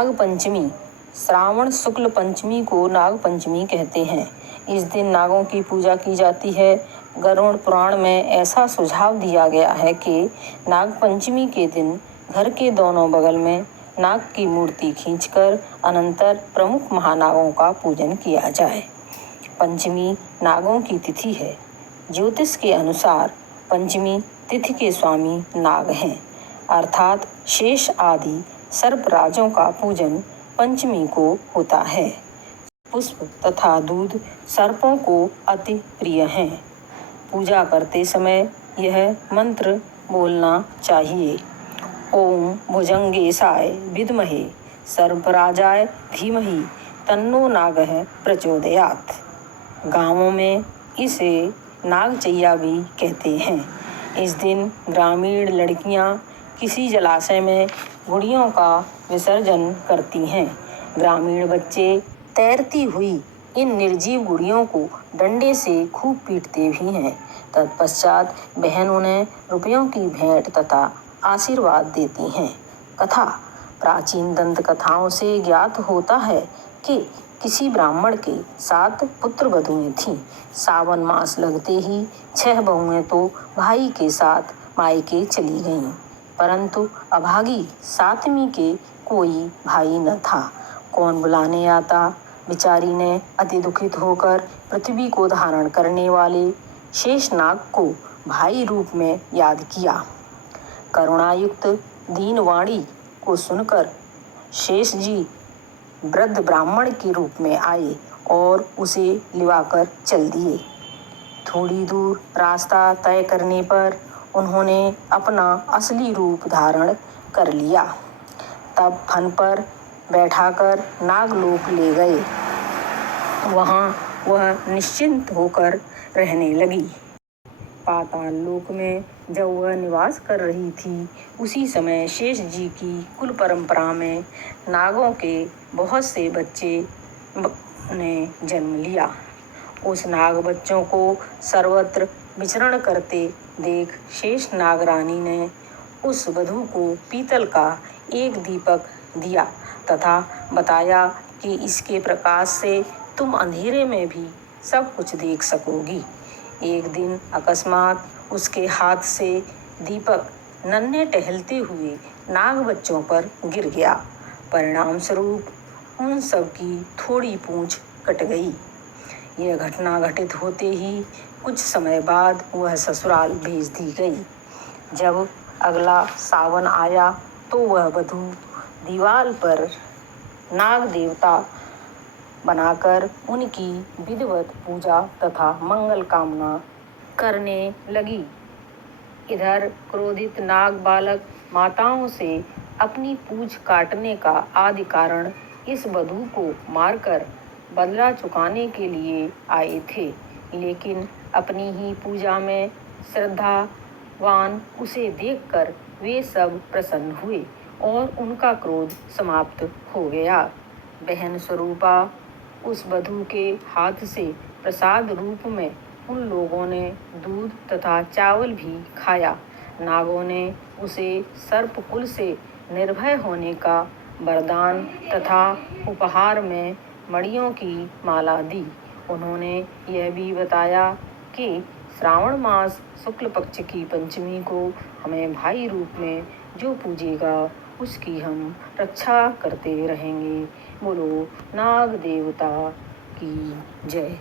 नाग पंचमी। श्रावण शुक्ल पंचमी को नाग पंचमी कहते हैं। इस दिन नागों की पूजा की जाती है। गरुड़ पुराण में ऐसा सुझाव दिया गया है कि नाग पंचमी के दिन घर के दोनों बगल में नाग की मूर्ति खींचकर अनंतर प्रमुख महानागों का पूजन किया जाए। पंचमी नागों की तिथि है। ज्योतिष के अनुसार पंचमी तिथि के स्वामी नाग हैं, अर्थात शेष आदि सर्पराजों का पूजन पंचमी को होता है। पुष्प तथा दूध सर्पों को अति प्रिय हैं। पूजा करते समय यह मंत्र बोलना चाहिए। ओम भुजंगेशाय विद्महे सर्पराजाय धीमहि तन्नो नागः प्रचोदयात्। गांवों में इसे नागचैया भी कहते हैं। इस दिन ग्रामीण लड़कियां किसी जलाशय में गुड़ियों का विसर्जन करती हैं। ग्रामीण बच्चे तैरती हुई इन निर्जीव गुड़ियों को डंडे से खूब पीटते भी हैं। तत्पश्चात बहन उन्हें रुपयों की भेंट तथा आशीर्वाद देती हैं। कथा। प्राचीन दंत कथाओं से ज्ञात होता है कि किसी ब्राह्मण के 7 पुत्र वधुएं थीं। सावन मास लगते ही 6 बहुएं तो भाई के साथ मायके चली गईं, परंतु अभागी 7वीं के कोई भाई न था। कौन बुलाने आता। बेचारी ने अति दुखित होकर पृथ्वी को धारण करने वाले शेषनाग को भाई रूप में याद किया। करुणायुक्त दीनवाणी को सुनकर शेष जी वृद्ध ब्राह्मण के रूप में आए और उसे लिवाकर चल दिए। थोड़ी दूर रास्ता तय करने पर उन्होंने अपना असली रूप धारण कर लिया। तब फन पर बैठाकर नागलोक ले गए। वहां वह निश्चिंत होकर रहने लगी। पाताल लोक में जब वह निवास कर रही थी, उसी समय शेष जी की कुल परंपरा में नागों के बहुत से बच्चे ने जन्म लिया। उस नाग बच्चों को सर्वत्र विचरण करते देख शेष नाग रानी ने उस वधू को पीतल का एक दीपक दिया तथा बताया कि इसके प्रकाश से तुम अंधेरे में भी सब कुछ देख सकोगी। एक दिन अकस्मात उसके हाथ से दीपक नन्हे टहलते हुए नाग बच्चों पर गिर गया। परिणाम स्वरूप उन सब की थोड़ी पूंछ कट गई। यह घटना घटित होते ही कुछ समय बाद वह ससुराल भेज दी गई। जब अगला सावन आया तो वह वधू दीवाल पर नाग देवता बनाकर उनकी विधिवत पूजा तथा मंगल कामना करने लगी। इधर क्रोधित नाग बालक माताओं से अपनी पूंछ काटने का आदि कारण इस वधू को मारकर बदला चुकाने के लिए आए थे, लेकिन अपनी ही पूजा में श्रद्धावान उसे देखकर वे सब प्रसन्न हुए और उनका क्रोध समाप्त हो गया। बहन स्वरूपा उस वधू के हाथ से प्रसाद रूप में उन लोगों ने दूध तथा चावल भी खाया। नागों ने उसे सर्पकुल से निर्भय होने का वरदान तथा उपहार में मणियों की माला दी। उन्होंने यह भी बताया कि श्रावण मास शुक्ल पक्ष की पंचमी को हमें भाई रूप में जो पूजेगा उसकी हम रक्षा करते रहेंगे। बोलो नाग देवता की जय।